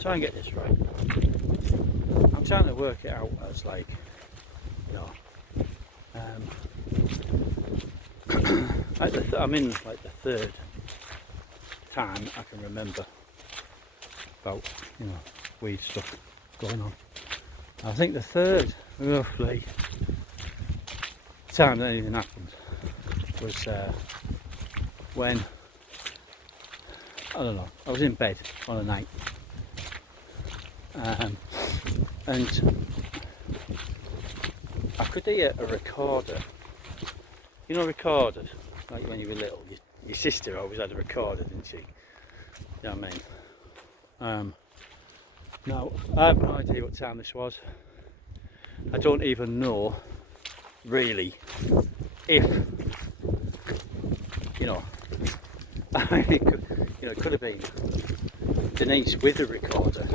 try and get this right. I'm trying to work it out as like, you know, I'm in like the third time I can remember about, you know, weed stuff going on. I think the third, roughly, time that anything happened was when, I don't know, I was in bed on a night, and I could hear a recorder. You know, recorders, like when you were little, your sister always had a recorder, didn't she? You know what I mean? Now, I have no idea what time this was. I don't even know, really, if, you know, it could have been Denise with a recorder.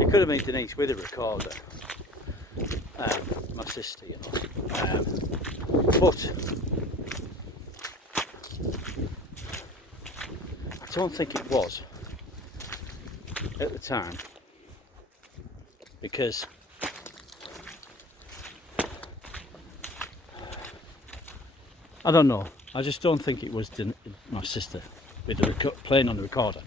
It could have been Denise with a recorder. My sister, you know. But I don't think it was at the time, because I don't know. I just don't think it was my sister with the playing on the recorder.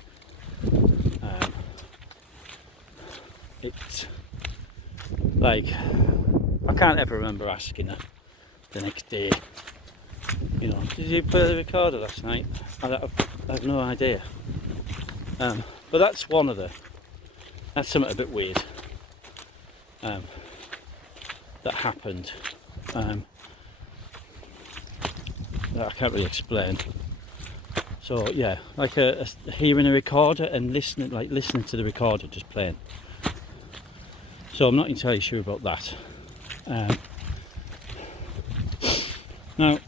It's like, I can't ever remember asking her the next day, you know, did you play the recorder last night? I have no idea. But that's that's something a bit weird that happened. That I can't really explain. So yeah, like hearing a recorder and listening to the recorder just playing. So I'm not entirely sure about that. Now, you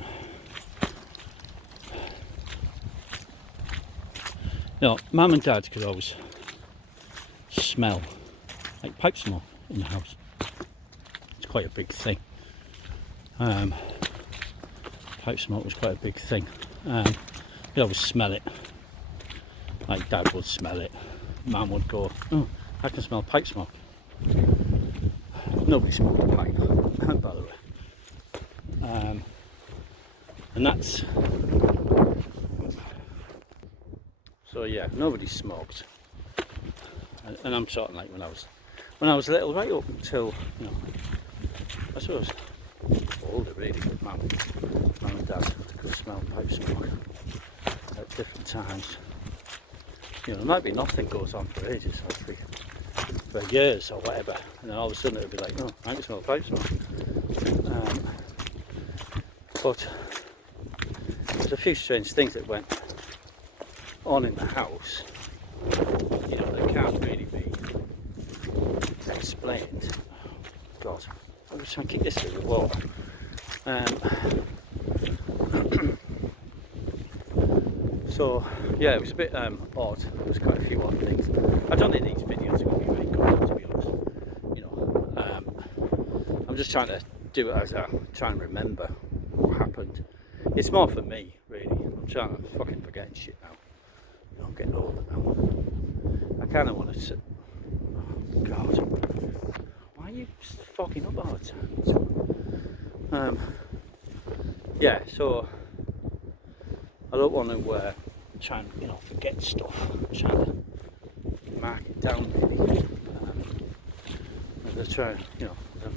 know, Mum and Dad could always smell like pipe smoke in the house. It's quite a big thing. Pipe smoke was quite a big thing. You'd always smell it. Like Dad would smell it. Mum would go, oh, I can smell pipe smoke. Nobody smoked a pipe, by the way. And that's, so yeah, nobody smoked. And I'm talking like when I was little, right up until, you know, I suppose older really, but Mum and Dad could smell pipe smoke at different times. You know, there might be nothing goes on for ages, or for years or whatever, and then all of a sudden it would be like, oh, I can smell pipe smoke. But there's a few strange things that went on in the house, you know, that can't really be explained. God, I'm just trying to kick this through the wall. So yeah, it was a bit odd. There was quite a few odd things. I don't think these videos are going to be very good, to be honest. You know, I'm just trying to do it as I try and remember what happened. It's more for me, really. I'm trying to fucking forgetting shit now. You know, I'm getting older now. I kind of want to sit. Oh God, why are you fucking up all the time? Yeah, so I don't want to try and, you know, forget stuff. I'm trying to mark it down, really. As I try, you know, I'm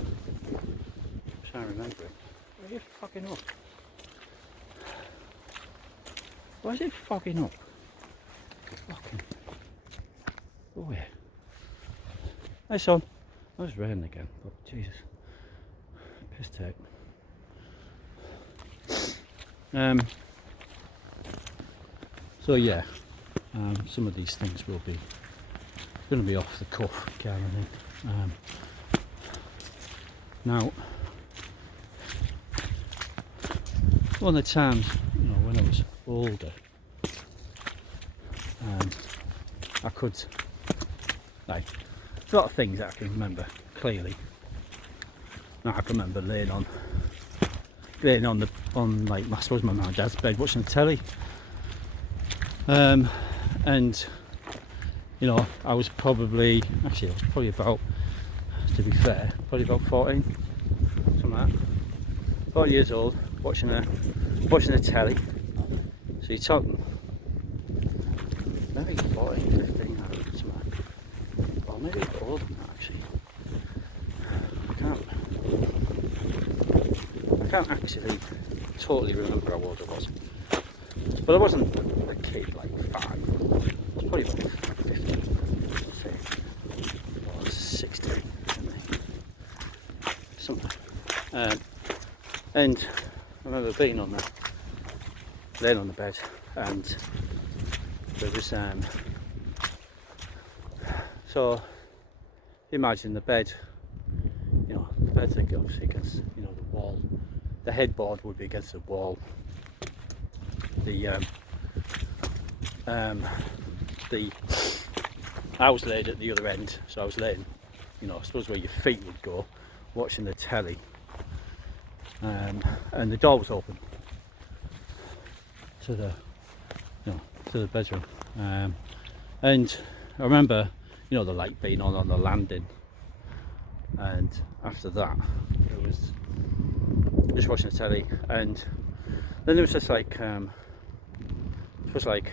trying to remember it. Why are you fucking up? Why is it fucking up? Fucking. Oh yeah. Hey son. Oh, it's raining again, but Jesus. Piss take. So yeah, some of these things will be going to be off the cuff, kind of thing. Now, one of the times, you know, when I was older, I could, like, there's a lot of things that I can remember clearly. Now I can remember laying on like, I suppose my mum and dad's bed watching the telly, and you know, I was probably about, to be fair, probably about 14, something like that. 40 years old, watching the telly. So you're talking maybe 14, 15, something like that. Or maybe older than that actually. I can't actually totally remember how old I was. But I wasn't a kid like 5. I was probably about 15, I'd say. Or 16, something. And I remember laying on the bed, and there was so imagine the bed, you know, the bed's obviously against, you know, the wall. The headboard would be against the wall. I was laid at the other end, so I was laying, you know, I suppose where your feet would go, watching the telly, and the door was open to the, you know, to the bedroom, and I remember, you know, the light being on the landing, and after that it was just watching the telly, and then there was just like it was like,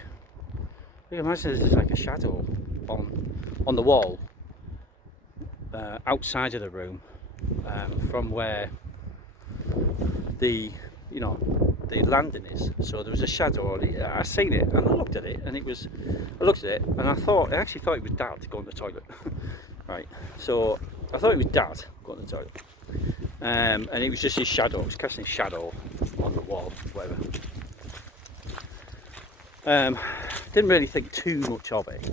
you can imagine there's just like a shadow on the wall outside of the room, from where the, you know, the landing is. So there was a shadow on it. I seen it and I looked at it, and I looked at it and I actually thought it was Dad going to the toilet. Right, so I thought it was Dad going to the toilet, and it was just his shadow. It was casting a shadow on the wall, whatever. Didn't really think too much of it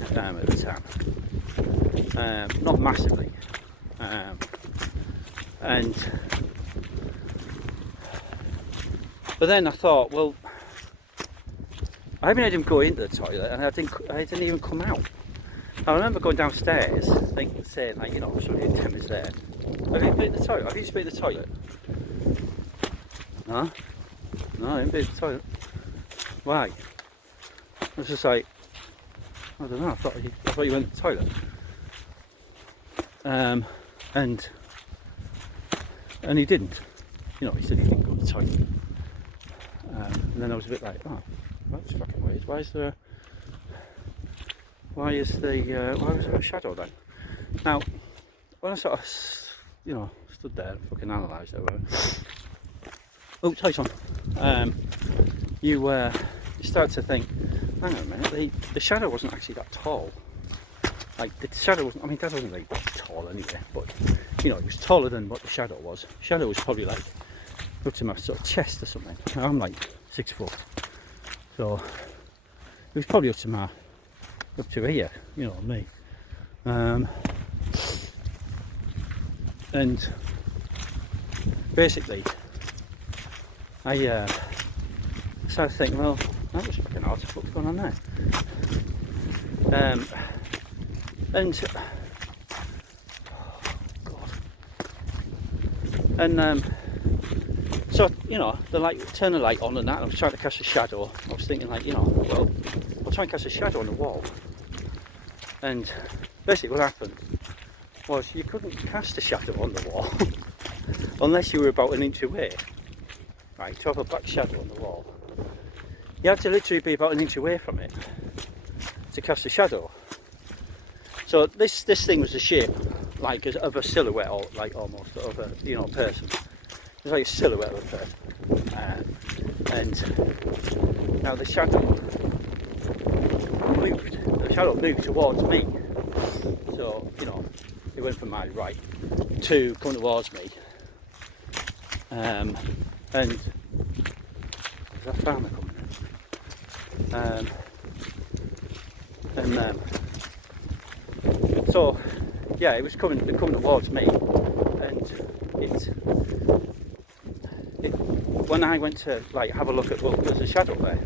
at the time, not massively, but then I thought, well, I haven't had him go into the toilet, and I didn't even come out. I remember going downstairs, saying, like, you know, somebody in Tim is there. Have you been to the toilet? Have you just been to the toilet? No, I haven't been to the toilet. Why? I was just like, I don't know, I thought you went to the toilet. And he didn't. You know, he said he didn't go to the toilet. And then I was a bit like, oh, that's fucking weird. Why was there a shadow then? Now, when I sort of, you know, stood there and fucking analysed it, oh, tell you something. You start to think, hang on a minute, the shadow wasn't actually that tall. Like, the shadow wasn't, I mean, Dad wasn't like that tall anyway, but, you know, it was taller than what the shadow was. The shadow was probably like up to my sort of chest or something. Now, I'm like 6 foot, so it was probably up to here, you know, me. And basically, I started thinking, well, that was fucking odd. What's going on there? And so, you know, turn the light on and that. I was trying to cast a shadow. I was thinking, like, you know, well, I'll try and cast a shadow on the wall. And basically, what happened was you couldn't cast a shadow on the wall unless you were about an inch away. Right, to have a black shadow on the wall, you had to literally be about an inch away from it to cast a shadow. So this thing was a shape like of a silhouette, or like almost of a, you know, person. It was like a silhouette of a person. And now the shadow moved towards me. So, you know, it went from my right to come towards me. And there's a farmer coming in. So yeah, it was coming towards me, and when I went to like have a look at, well, there's a shadow there,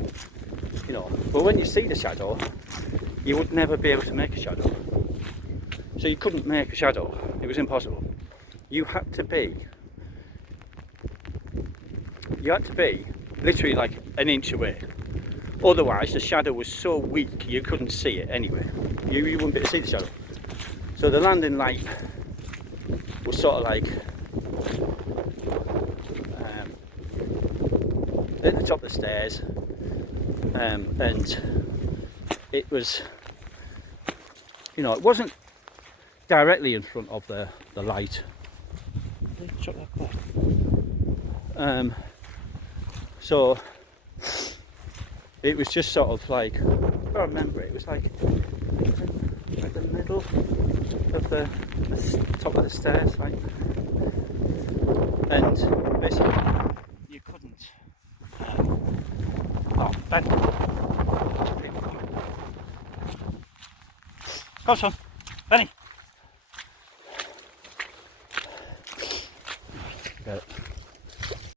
you know. But when you see the shadow, you would never be able to make a shadow. So you couldn't make a shadow. It was impossible. You had to be literally like an inch away Otherwise, the shadow was so weak you couldn't see it anyway. You wouldn't be able to see the shadow. So the landing light was sort of like at the top of the stairs, and it was, you know, it wasn't directly in front of the light. So it was just sort of like, I remember it was like the middle of the top of the stairs, like, and basically you couldn't. Oh, Ben. Come on, son. Benny.